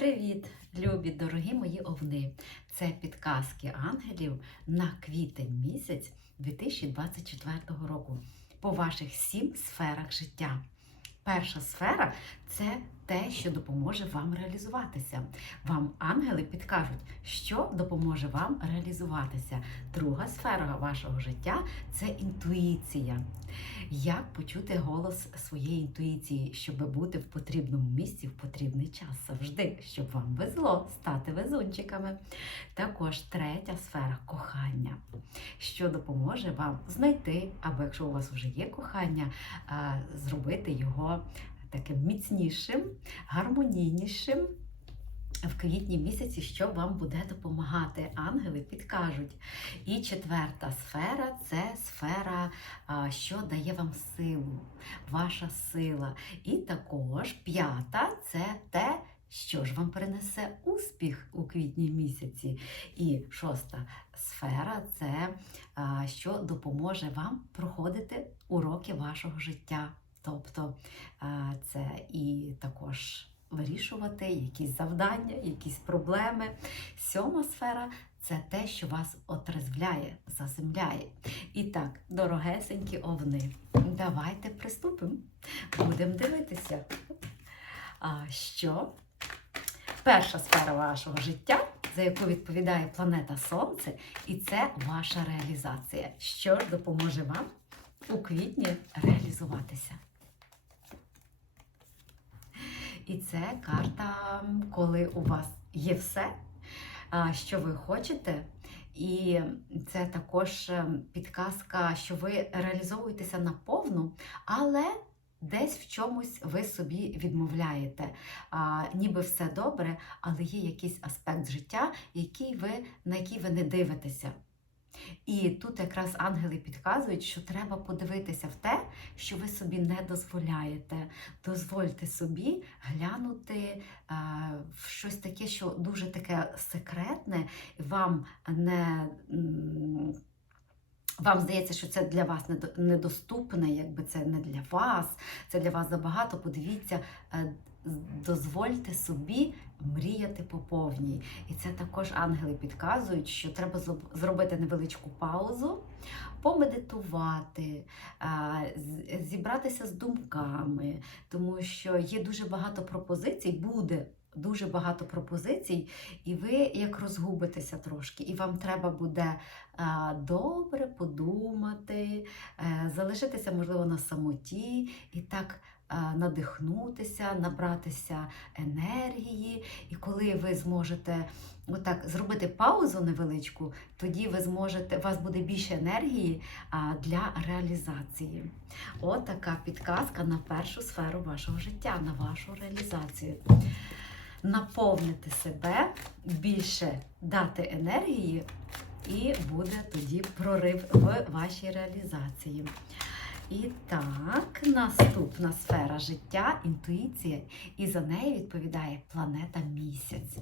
Привіт, любі, дорогі мої овни! Це підказки ангелів на квітень місяць 2024 року по ваших сім сферах життя. Перша сфера це те, що допоможе вам реалізуватися. Вам ангели підкажуть, що допоможе вам реалізуватися. Друга сфера вашого життя це інтуїція. Як почути голос своєї інтуїції, щоб бути в потрібному місці в потрібний час завжди, щоб вам везло стати везунчиками. Також третя сфера кохання, що допоможе вам знайти, або якщо у вас вже є кохання, зробити його таким міцнішим, гармонійнішим. В квітні місяці, що вам буде допомагати, ангели підкажуть. І четверта сфера це сфера, що дає вам силу, ваша сила. І також п'ята це те, що ж вам принесе успіх у квітні місяці. І шоста сфера це що допоможе вам проходити уроки вашого життя. Тобто це і також вирішувати якісь завдання, якісь проблеми. Сьома сфера це те, що вас отрезвляє, заземляє. І так, дорогесенькі овни, давайте приступимо. Будемо дивитися, що перша сфера вашого життя, за яку відповідає планета Сонце, і це ваша реалізація. Що допоможе вам у квітні реалізуватися? І це карта, коли у вас є все, що ви хочете. І це також ем, підказка, що ви реалізовуєтеся наповну, але десь в чомусь ви собі відмовляєте. А, ніби все добре, але є якийсь аспект життя, який ви, на який ви не дивитеся. І тут якраз ангели підказують, що треба подивитися в те, що ви собі не дозволяєте. Дозвольте собі глянути е, в щось таке, що дуже таке секретне, вам не. Вам здається, що це для вас недоступне, якби це не для вас, це для вас забагато. Подивіться, е, дозвольте собі мріяти по повній. І це також ангели підказують, що треба зробити невеличку паузу, помедитувати, зібратися з думками, тому що є дуже багато пропозицій, буде. Дуже багато пропозицій, і ви як розгубитеся трошки, і вам треба буде добре подумати, е, залишитися, можливо, на самоті і так надихнутися, набратися енергії. І коли ви зможете отак зробити паузу невеличку, тоді ви зможете, у вас буде більше енергії для реалізації. От підказка на першу сферу вашого життя, на вашу реалізацію. Наповнити себе, більше дати енергії, і буде тоді прорив в вашій реалізації. І так, наступна сфера життя інтуїція, і за неї відповідає планета місяць.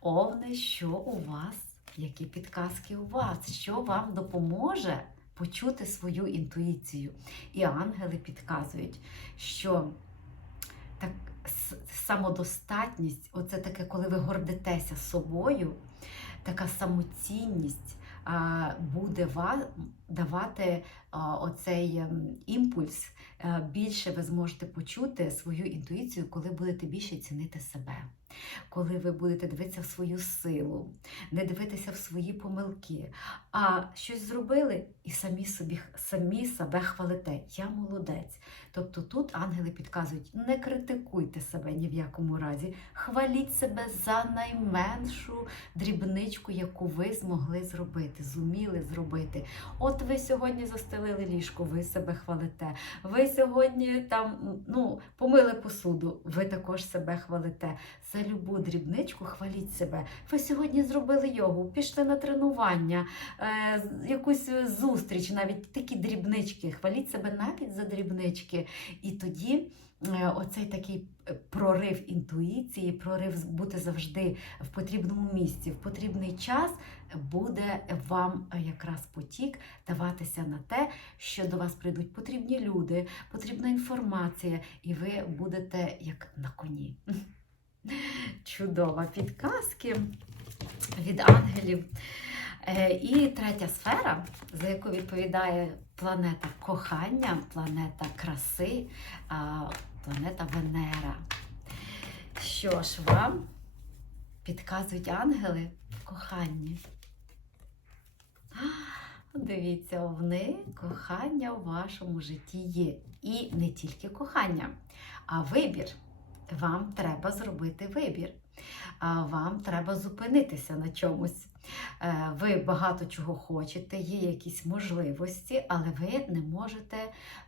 Овни, що у вас, які підказки у вас, що вам допоможе почути свою інтуїцію? І ангели підказують, що так, самодостатність, оце таке, коли ви гордитеся собою, така самоцінність буде вам давати оцей ем, імпульс. Е, Більше ви зможете почути свою інтуїцію, коли будете більше цінити себе. Коли ви будете дивитися в свою силу, не дивитися в свої помилки, а щось зробили і самі собі самі себе хвалите. Я молодець. Тобто тут ангели підказують: не критикуйте себе ні в якому разі, хваліть себе за найменшу дрібничку, яку ви змогли зробити, зуміли зробити. От ви сьогодні застелили ліжко, ви себе хвалите. Ви сьогодні там ну, помили посуду, ви також себе хвалите. За любу дрібничку хваліть себе. Ви сьогодні зробили йогу, пішли на тренування, е, якусь зустріч, навіть такі дрібнички. Хваліть себе навіть за дрібнички. І тоді е, оцей такий е, прорив інтуїції, прорив бути завжди в потрібному місці, в потрібний час буде вам е, якраз потік даватися на те, що до вас прийдуть потрібні люди, потрібна інформація, і ви будете як на коні. Чудова підказки від ангелів. Е, І третя сфера, за яку відповідає планета кохання, планета краси, планета Венера. Що ж вам підказують ангели в коханні? Дивіться, овни, кохання у вашому житті є. І не тільки кохання, а вибір. Вам треба зробити вибір. Вам треба зупинитися на чомусь. Е, Ви багато чого хочете, є якісь можливості, але ви не можете,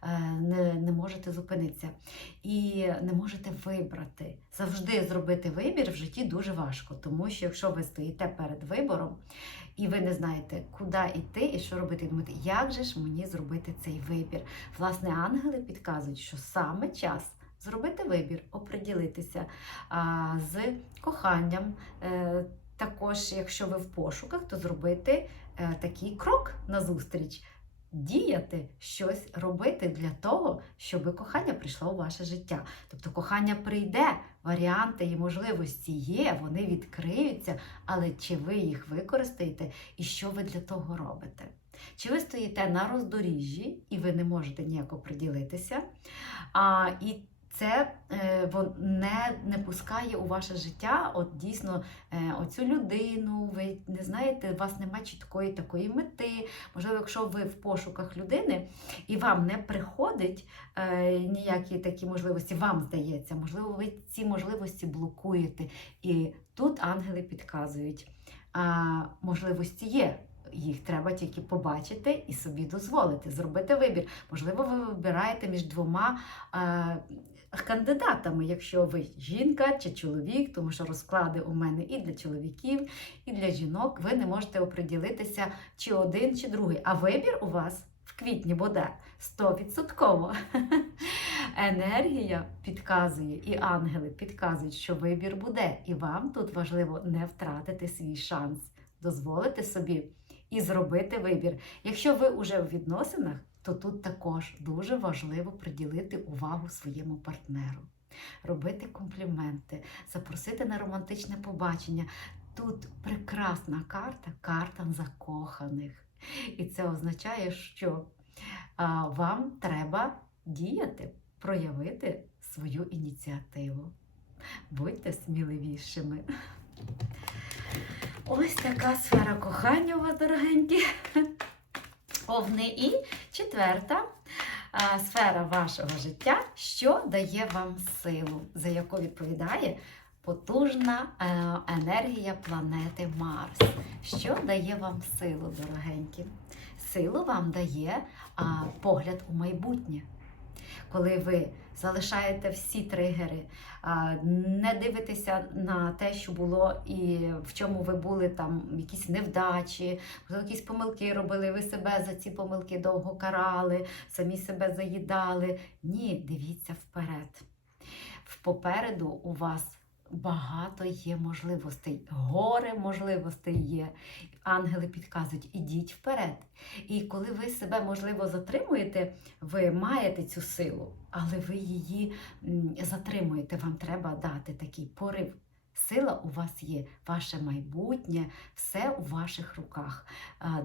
е, не, не можете зупинитися і не можете вибрати. Завжди зробити вибір в житті дуже важко, тому що якщо ви стоїте перед вибором і ви не знаєте, куди йти і що робити, думаєте, як же ж мені зробити цей вибір? Власне, ангели підказують, що саме час. Зробити вибір, оприділитися з коханням. Е, також, якщо ви в пошуках, то зробити е, такий крок назустріч, діяти, щось робити для того, щоб кохання прийшло у ваше життя. Тобто кохання прийде, варіанти і можливості є, вони відкриються, але чи ви їх використаєте і що ви для того робите? Чи ви стоїте на роздоріжжі і ви не можете ніяк оприділитися? А, і це е, не, не пускає у ваше життя от дійсно е, оцю людину, ви не знаєте, у вас немає чіткої такої мети. Можливо, якщо ви в пошуках людини і вам не приходить е, ніякі такі можливості, вам здається, можливо, ви ці можливості блокуєте. І тут ангели підказують, а, можливості є. Їх треба тільки побачити і собі дозволити, зробити вибір. Можливо, ви вибираєте між двома кандидатами, якщо ви жінка чи чоловік, тому що розклади у мене і для чоловіків, і для жінок. Ви не можете оприділитися чи один, чи другий. А вибір у вас в квітні буде 100%. Енергія підказує, і ангели підказують, що вибір буде. І вам тут важливо не втратити свій шанс, дозволити собі і зробити вибір. Якщо ви вже в відносинах, то тут також дуже важливо приділити увагу своєму партнеру, робити компліменти, запросити на романтичне побачення. Тут прекрасна карта, карта закоханих. І це означає, що вам треба діяти, проявити свою ініціативу. Будьте сміливішими. Ось така сфера кохання у вас, дорогенькі. Овни і четверта сфера вашого життя, що дає вам силу, за яку відповідає потужна е, енергія планети Марс. Що дає вам силу, дорогенькі? Силу вам дає погляд у майбутнє. Коли ви залишаєте всі тригери, не дивитеся на те, що було, і в чому ви були там якісь невдачі, якісь помилки робили, ви себе за ці помилки довго карали, самі себе заїдали. Ні, дивіться вперед. Попереду у вас багато є можливостей, горе можливостей є. Ангели підказують, ідіть вперед. І коли ви себе, можливо, затримуєте, ви маєте цю силу, але ви її затримуєте. Вам треба дати такий порив. Сила у вас є, ваше майбутнє, все у ваших руках.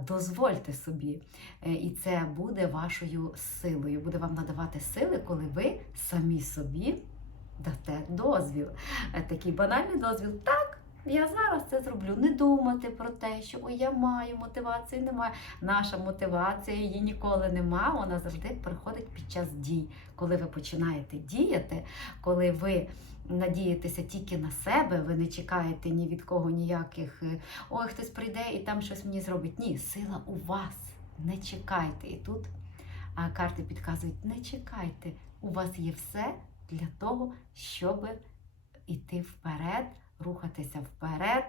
Дозвольте собі, Е, і це буде вашою силою. Буде вам надавати сили, коли ви самі собі дасте дозвіл. Е, Такий банальний дозвіл. Так, я зараз це зроблю. Не думати про те, що ой, я маю мотивації, немає. Наша мотивація її ніколи нема. Вона завжди приходить під час дій. Коли ви починаєте діяти, коли ви надієтеся тільки на себе, ви не чекаєте ні від кого ніяких е, ой, хтось прийде і там щось мені зробить. Ні, сила у вас. Не чекайте. І тут карти підказують: не чекайте. У вас є все для того, щоб іти вперед, рухатися вперед,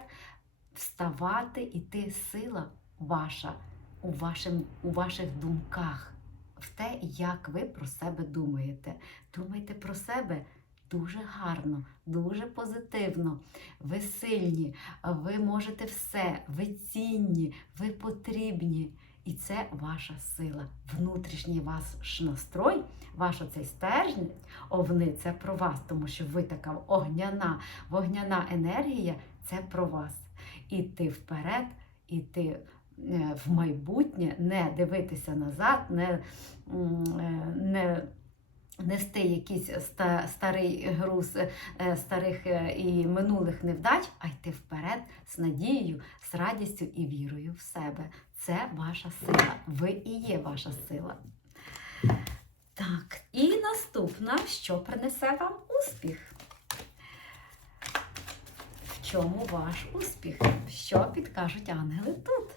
вставати, іти сила ваша у, вашим, у ваших думках, в те, як ви про себе думаєте. Думайте про себе дуже гарно, дуже позитивно. Ви сильні, ви можете все, ви цінні, ви потрібні. І це ваша сила, внутрішній ваш настрой, ваш оцей стержень, овни це про вас, тому що ви така огняна, вогняна енергія це про вас. Іти вперед, іти е, в майбутнє, не дивитися назад, не, е, не нести якийсь старий груз е, старих і минулих невдач, а йти вперед з надією, з радістю і вірою в себе. Це ваша сила. Ви і є ваша сила. Так, і наступна, що принесе вам успіх? В чому ваш успіх? Що підкажуть ангели тут?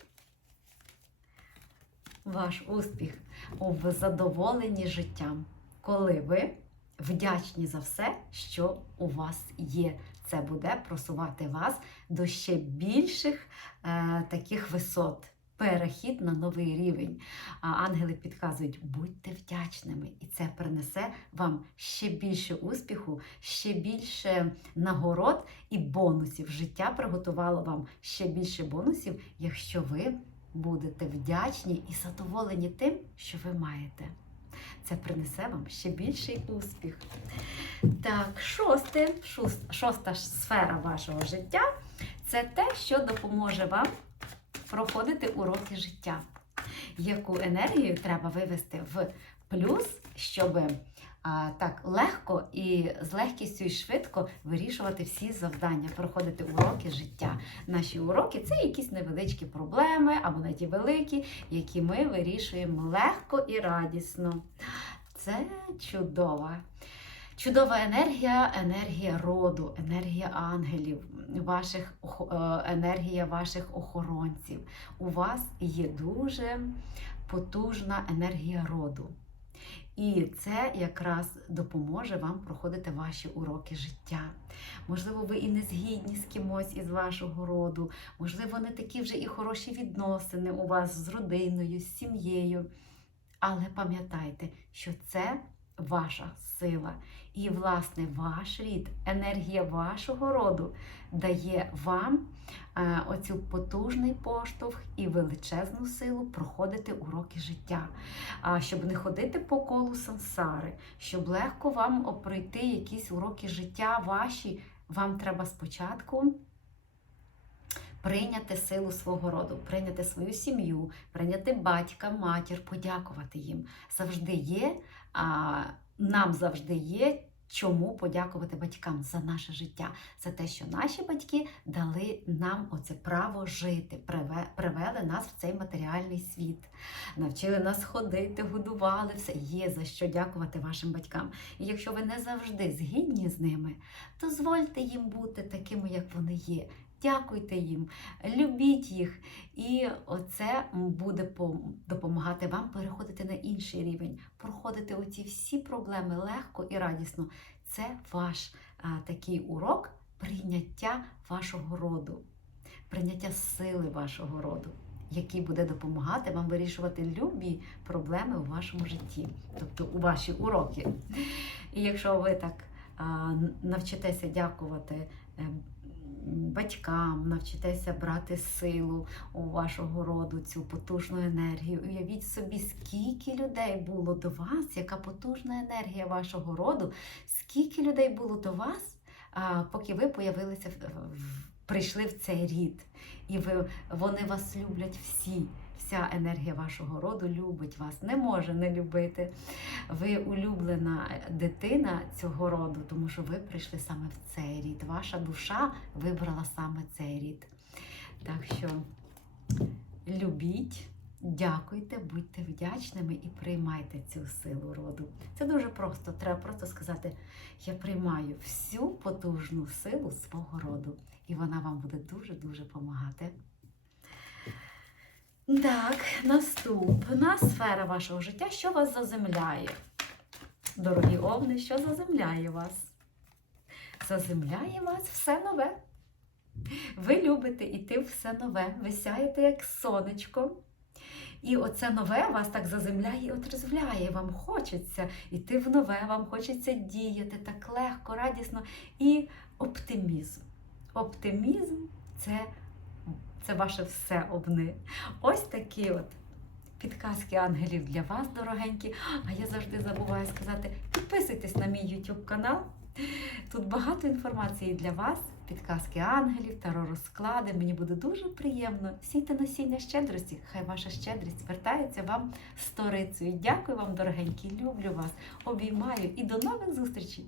Ваш успіх у задоволенні життям, коли ви вдячні за все, що у вас є. Це буде просувати вас до ще більших е, таких висот. Перехід на новий рівень. Ангели підказують, будьте вдячними, і це принесе вам ще більше успіху, ще більше нагород і бонусів. Життя приготувало вам ще більше бонусів, якщо ви будете вдячні і задоволені тим, що ви маєте. Це принесе вам ще більший успіх. Так, шосте, шос- шоста сфера вашого життя це те, що допоможе вам проходити уроки життя. Яку енергію треба вивести в плюс, щоб а, так легко і з легкістю і швидко вирішувати всі завдання, проходити уроки життя. Наші уроки це якісь невеличкі проблеми або навіть великі, які ми вирішуємо легко і радісно. Це чудова. Чудова енергія, енергія роду, енергія ангелів, ваших, е, енергія ваших охоронців. У вас є дуже потужна енергія роду. І це якраз допоможе вам проходити ваші уроки життя. Можливо, ви і не згідні з кимось із вашого роду, можливо, не такі вже і хороші відносини у вас з родиною, з сім'єю. Але пам'ятайте, що це ваша сила. І, власне, ваш рід, енергія вашого роду дає вам е, оцю потужний поштовх і величезну силу проходити уроки життя, щоб не ходити по колу сансари, щоб легко вам пройти якісь уроки життя ваші, вам треба спочатку. Прийняти силу свого роду, прийняти свою сім'ю, прийняти батька, матір, подякувати їм. Завжди є, нам завжди є чому подякувати батькам за наше життя, за те, що наші батьки дали нам оце право жити, приве- привели нас в цей матеріальний світ, навчили нас ходити, годували все. Є за що дякувати вашим батькам. І якщо ви не завжди згідні з ними, дозвольте їм бути такими, як вони є. Дякуйте їм, любіть їх, і оце буде допомагати вам переходити на інший рівень, проходити оці всі проблеми легко і радісно. Це ваш а, такий урок прийняття вашого роду, прийняття сили вашого роду, який буде допомагати вам вирішувати любі проблеми у вашому житті, тобто у ваші уроки. І якщо ви так навчитеся дякувати. Батькам навчитеся брати силу у вашого роду, цю потужну енергію. Уявіть собі, скільки людей було до вас, яка потужна енергія вашого роду, скільки людей було до вас, поки ви появилися прийшли в цей рід. І ви, вони вас люблять всі. Вся енергія вашого роду любить вас, не може не любити. Ви улюблена дитина цього роду, тому що ви прийшли саме в цей рід. Ваша душа вибрала саме цей рід. Так що любіть, дякуйте, будьте вдячними і приймайте цю силу роду. Це дуже просто. Треба просто сказати: я приймаю всю потужну силу свого роду, і вона вам буде дуже-дуже допомагати. Так, наступна сфера вашого життя, що вас заземляє? Дорогі овни, що заземляє вас? Заземляє вас все нове. Ви любите йти в все нове, ви сяєте як сонечко. І оце нове вас так заземляє і отрезвляє. Вам хочеться йти в нове, вам хочеться діяти так легко, радісно. І оптимізм. Оптимізм це, це ваше все обни. Ось такі от підказки ангелів для вас, дорогенькі. А я завжди забуваю сказати: підписуйтесь на мій YouTube канал. Тут багато інформації для вас, підказки ангелів, таро розклади. Мені буде дуже приємно. Сійте насіння щедрості. Хай ваша щедрість вертається вам сторицею. Дякую вам, дорогенькі, люблю вас, обіймаю і до нових зустрічей!